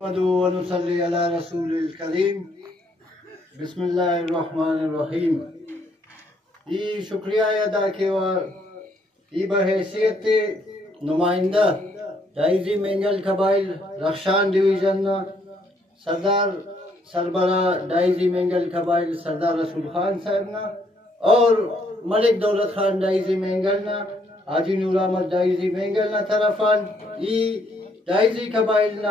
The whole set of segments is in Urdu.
ونصلي على رسول الكريم بسم الله الرحمن الرحیم. ای شکریہ ادا کیا ای بحیثیت نمائندہ ڈائزی مینگل قبائل رخشان ڈویژن سردار سربراہ ڈائزی مینگل قبائل سردار رسول خان صاحب اور ملک دولت خان ڈائزی مینگل حاجی نور احمد ڈائزی مینگل طرفان ای ڈائزی قبائل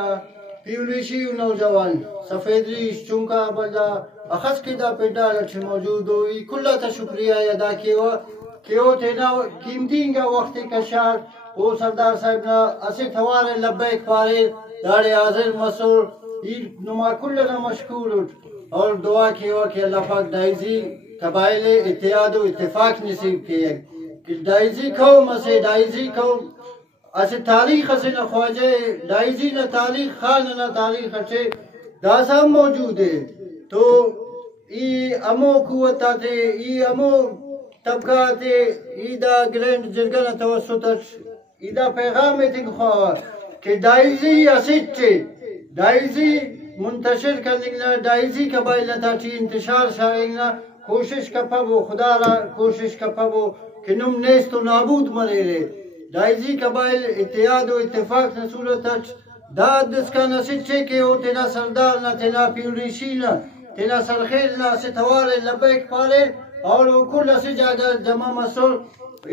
پیولیشی نوجوان سفیدری چونکا بدا اخذ کدا پیٹا لچھ موجود ہوئی کلہ تا شکریہ ادا کیا کہ وہ تینا قیمتین کا وقت کشار وہ سردار صاحب نا اسے تھوارے لبیک پارے داڑے حاضر مسور نما کلنا مشکور اور دعا کیا کہ اللہ پاک ڈائزی قبائل اتحاد و اتفاق نصیب کیا کہ ڈائزی قوم اسے ڈائزی قوم اسے تاریخ اسے نہ خواجہ ڈائزی نہ تاریخ خان نہ تاریخ اسے داسا موجود ہے. تو ای امو قوتا تے ای امو طبقہ تے ای دا گرینڈ جرگن توسطش ای دا پیغام تک خواہ کہ ڈائزی اسیٹ ڈائزی منتشر کرنگنا ڈائزی قبائل تا چی انتشار شاہنگنا کوشش کپبو خدا را کوشش کپبو کہ نم نیست و نابود مرے رے ڈائزی قبائل اتحاد و اتفاق نصورتش داد دس کا نسیت چھے کہ او تینا سردار نا تینا پیوریشی نا تینا سرخیل نا سے توارے لبیک پالے اور او کل سے جاگا جمع مسور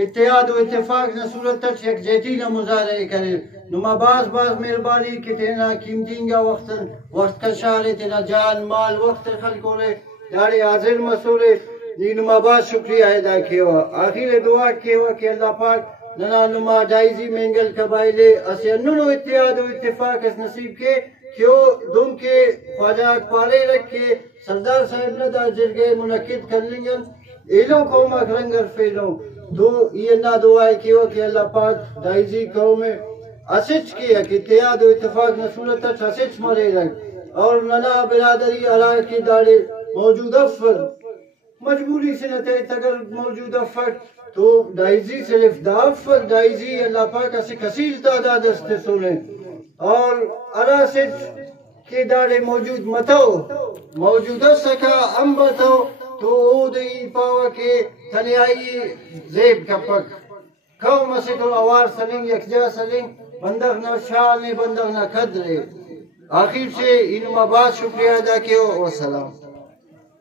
اتحاد و اتفاق نصورتش یک جیتی نا مظاہرے کرے نما باز مہربانی کہ تینا قیمتین گا وقت کشارے تینا جان مال وقت خلقو رے داڑے حاضر مسورے نما باز شکریہ ادا کیا آخر دعا کیا کہ اللہ پاک ننا نما ڈائزی مینگل قبائل اسے اننو اتحاد و اتفاق اس نصیب کے کیوں دم کے خواجہ پارے رکھے سردار صاحب ندا جرگے منعقد کر لنگن ایلوں قوم اکرنگر فیلوں دو یہ نا دعائے کیوں کہ اللہ پاک ڈائزی قوم اسچ کیا کہ اتحاد و اتفاق نصورت اسچ مرے رکھ اور ننا برادری علاقہ کی داڑے موجود افر مجبوری سے نتے تگر موجود افر تو ڈائزی صرف دافت ڈائزی اللہ پاک اسے کثیر تعداد استے سنیں اور اراسج کے دارے موجود متو موجود سکا امبتو تو او دی پاوا کے تنیائی زیب کپک قوم اسے تو اوار سلنگ یکجا سلنگ بندغ نہ شال نے بندغ نہ قدرے آخر سے انما بات شکریہ ادا کیا والسلام.